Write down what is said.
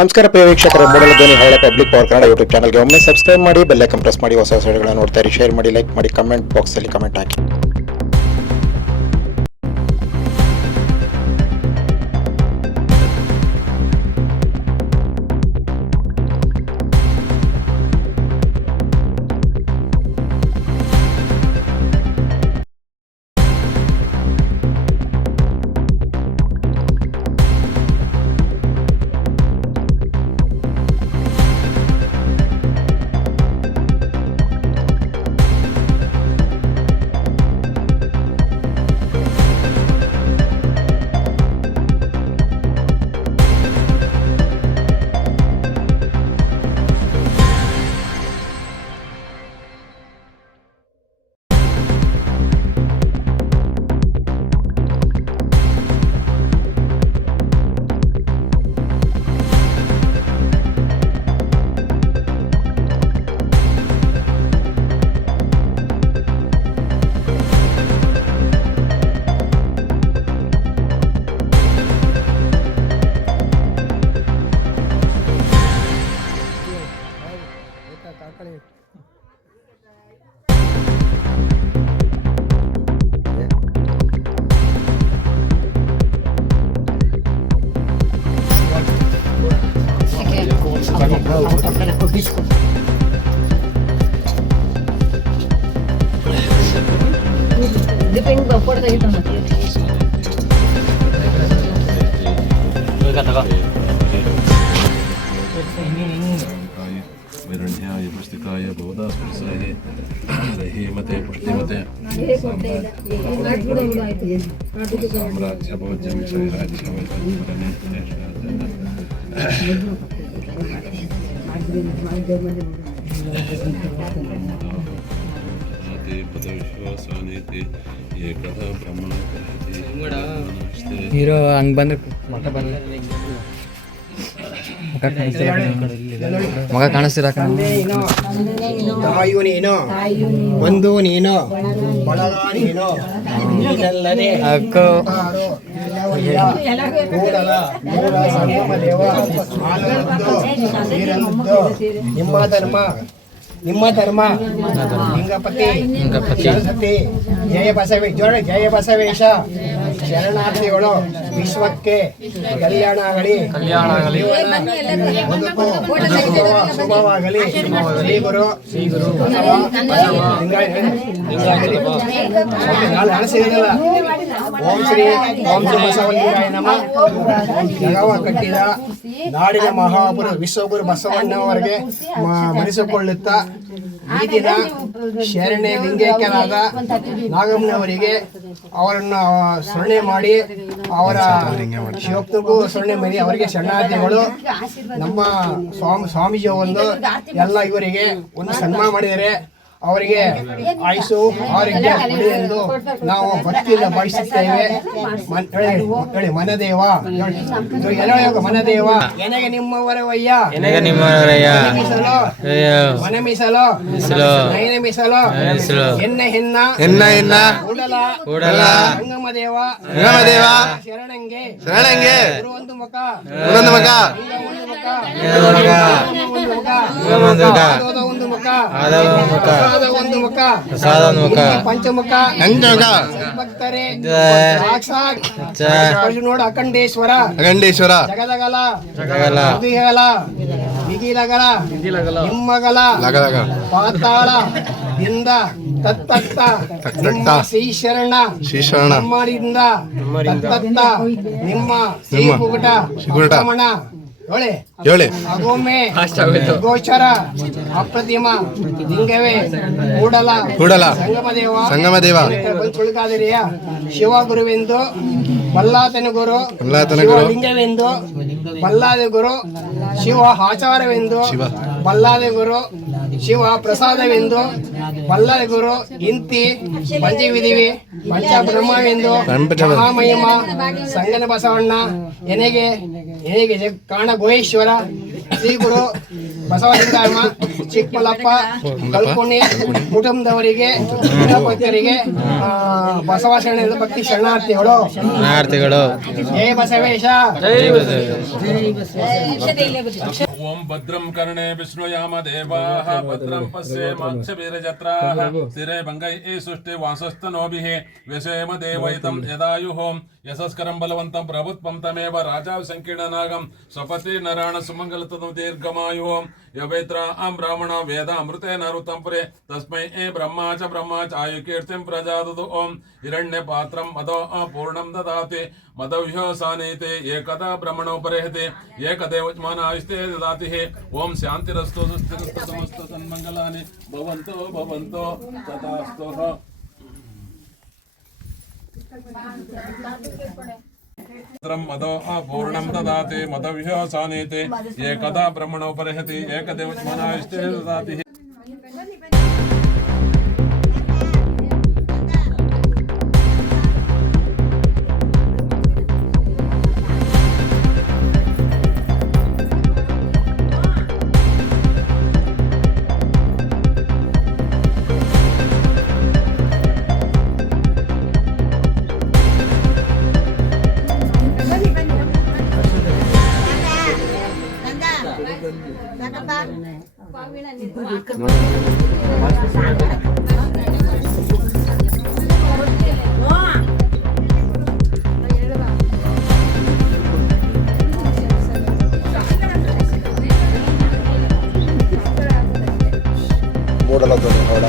ನಮಸ್ಕಾರ ಪ್ರಿಯ ವೀಕ್ಷಕರೇ, ಮೂಡಲ ಧ್ವನಿ ಹಳ್ಳ ಪಬ್ಲಿಕ್ ಪವರ್ ಕನ್ನಡ ಯೂಟ್ಯೂಬ್ ಚಾನಲ್ಗೆ ಒಮ್ಮೆ ಸಬ್ಸ್ಕ್ರೈಬ್ ಮಾಡಿ, ಬೆಲ್ ಐಕಾನ್ ಪ್ರೆಸ್ ಮಾಡಿ, ಹೊಸ ವಿಡಿಯೋಗಳನ್ನು ನೋಡ್ತಾ ಇರಿ. ಶೇರ್ ಮಾಡಿ, ಲೈಕ್ ಮಾಡಿ, ಕಮೆಂಟ್ ಬಾಕ್ಸಲ್ಲಿ ಕಮೆಂಟ್ ಹಾಕಿ. Depende ba फोटो घेतो ना वैरण्याय पुष्टिकाय बोधास्पृशाय रहीमते पुष्टिमते साम्राज्यभोज्यं ಹೀರೋ ಹಂಗೆ ಬಂದ್ರೆ ಮಗ ಬರಲ್ಲ ಮಗ ಕಾಣಿಸ್ತಿರಾಕ ತಾಯು ನೀನು ಒಂದು ನೀನು ಬಳಗ ನೀನು ನೀನಲ್ಲದೆ ಅಕ್ಕ ಕೂಡಲ ಸಂಗಮ ದೇವ ಆನಂದೋ ನೀರಂದೋ ನಿಮ್ಮ ಧರ್ಮ ಲಿಂಗಪತಿ ಸರಸ್ವತಿ ಜಯ ಬಸವೇಶ ಶರಣಾರ್ಥಿಗಳು ವಿಶ್ವಕ್ಕೆ ಕಲ್ಯಾಣ ಆಗಲಿ ಶುಭವಾಗಲಿ. ಶ್ರೀ ಗುರು ಓಂ ಶ್ರೀ ಬಸವಲಿಂಗಾಯ ನಮಃ. ಜಗವ ಕಟ್ಟಿದ ನಾಡಿನ ಮಹಾಗುರು ವಿಶ್ವಗುರು ಬಸವಣ್ಣವರಿಗೆ ಮರೆಸಿಕೊಳ್ಳುತ್ತಾ ಈ ದಿನ ಶರಣೆ ಲಿಂಗೈಕ್ಯರಾದ ನಾಗಮ್ಮನವರಿಗೆ ಅವರನ್ನು ಸ್ಮರಣೆ ಮಾಡಿ ಅವರ ಶಿವಪ್ತಗೂ ಸ್ಮರಣೆ ಮಾಡಿ ಅವರಿಗೆ ಶರಣಾರ್ಥಿಗಳು ನಮ್ಮ ಸ್ವಾಮೀಜಿ ಒಂದು ಎಲ್ಲ ಇವರಿಗೆ ಒಂದು ಸನ್ಮಾನ ಮಾಡಿದರೆ ಅವರಿಗೆ ಆಯುಷು ಆರೋಗ್ಯ ಕೊಡಿ ಎಂದು ನಾವು ಭಕ್ತಿಯಿಂದ ಬಯಸುತ್ತೇವೆ. ಹೇಳಿ ಮನದೇವ ಮನದೇವ ಎನಗೆ ನಿಮ್ಮವರವಯ್ಯ ಮನ ಮೀಸಲು ನಯನ ಮೀಸಲು ಎನ್ನ ಹೆನ್ನ ಕೂಡಲ ಸಂಗಮ ದೇವ ಶರಣಂಗೆ ಒಂದು ಮುಖ ಒಂದು ಮುಖ ಪಂಚಮುಖ ಭಕ್ತರೇ ನೋಡ ಅಖಂಡೇಶ್ವರ ಜಗದಗಲ ಬಿಗಿಲಗಲ ನಿಮ್ಮಗಲ ಪಾತಾಳ ದಿಂದ ತತ್ತತ್ತ ಶ್ರೀಶರಣ ನಮ್ಮರಿಂದ ತತ್ತತ್ತ ನಿಮ್ಮ ಶ್ರೀ ಕುಗುಟ ರಮಣ ಅಗೋಮೆ ಗೋಚರ ಅಪ್ರತಿಮ ಲಿಂಗವೇ ಕೂಡಲ ಸಂಗಮದೇವ ಚುಳುಕಾದರಿಯ ಶಿವ ಗುರುವೆಂದು ಬಲ್ಲಾತನ ಗುರು ಲಿಂಗವೆಂದು ಬಲ್ಲಾದ ಗುರು ಶಿವ ಆಚಾರವೆಂದು ಬಲ್ಲಾದ ಗುರು ಶಿವ ಪ್ರಸಾದವೆಂದು ಬಲ್ಲಾದ ಗುರು ಇಂತಿ ಪಂಚವಿಧಿವಿ ಪಂಚಬ್ರಹ್ಮವೆಂದು ಮಹಾಮಹಿಮ ಸಂಗನ ಬಸವಣ್ಣ ಎನೆಗೆ ಕಾಣ ಗೋಯೇಶ್ವರ ಶ್ರೀ ಗುರು ಬಸವಲಿಂಗಮ್ಮ ಚಿಕ್ಕಮಲ್ಲಪ್ಪ ಕಲ್ಕುಣಿ ಕುಟುಂಬದವರಿಗೆ ಭಕ್ತರಿಗೆ ಬಸವಾಚರಣೆಯಿಂದ ಭಕ್ತಿ ಶರಣಾರ್ಥಿಗಳು. ಜೈ ಬಸವೇಶ. ಓಂ ಭದ್ರಂ ಕರ್ಣೇ ವಿಷ್ಣುಯಾಮ ದೇವಾಃ ಭದ್ರಂ ಪಶ್ಯೇಮಾಕ್ಷಭಿರ್ಯಜತ್ರಾಃ ಸ್ಥಿರೇ ಭಂಗೈ ಸೃಷ್ಟಿ ವಾಸಸ್ತನೋಭಿಃ ವ್ಯಸೇಮ ದೇವೈತಂ ಯದಾಯುಃ ಯಶಸ್ಕರಂ ಬಲವಂತಂ ಪ್ರಭುತ್ವಂ ತಮೇವ ರಾಜಾ ಸಂಕೀರ್ಣನಾಗಂ ಸ್ವಪತಿ ನರಾಣ ಸುಮಂಗಲತನು ದೀರ್ಘಮಾಯುಃ ಯವೇತ್ರ ಬ್ರಾಹ್ಮಣ ವೇದ ಅಮೃತೇನ ಋತಂ ಪುರೇ ತಸ್ಮೈ ಬ್ರಹ್ಮಾಚ ಆಯುಕೀರ್ತಿಂ ಪ್ರಜಾದದು. ಓಂ ಹಿರಣ್ಯ ಪಾತ್ರಂ ಮದೋ ಪೂರ್ಣಂ ದದಾತಿ ಮದವ್ಯೋ ಸಾನೇತೆ ಏಕದಾ ಬ್ರಹ್ಮಣೋ ಪರೇಹತೆ ಏಕದೇವಜ್ಮಾನ ಆಯುಸ್ತೆ ದದಾತಿ. ಓಂ ಶಾಂತಿರಸ್ತು ಸುಸ್ಥಿರಸ್ತು ಸಮಸ್ತ ಸನ್ಮಂಗಲಾನಿ ಭವಂತೋ ಭವಂತೋ ತಥಾಸ್ತು. ಮದೋ ಪೂರ್ಣಂ ದದಾತಿ ಮದವ್ಯೋ ಸಾನೇತೆ ಏಕದಾ ಬ್ರಹ್ಮಣೋ ಪರೇಹತೆ ಏಕದೇವಜ್ಮಾನ ಆಯುಸ್ತೆ ದದಾತಿ. ಮೂಡಲ ಧ್ವನಿ ಹೊರಡ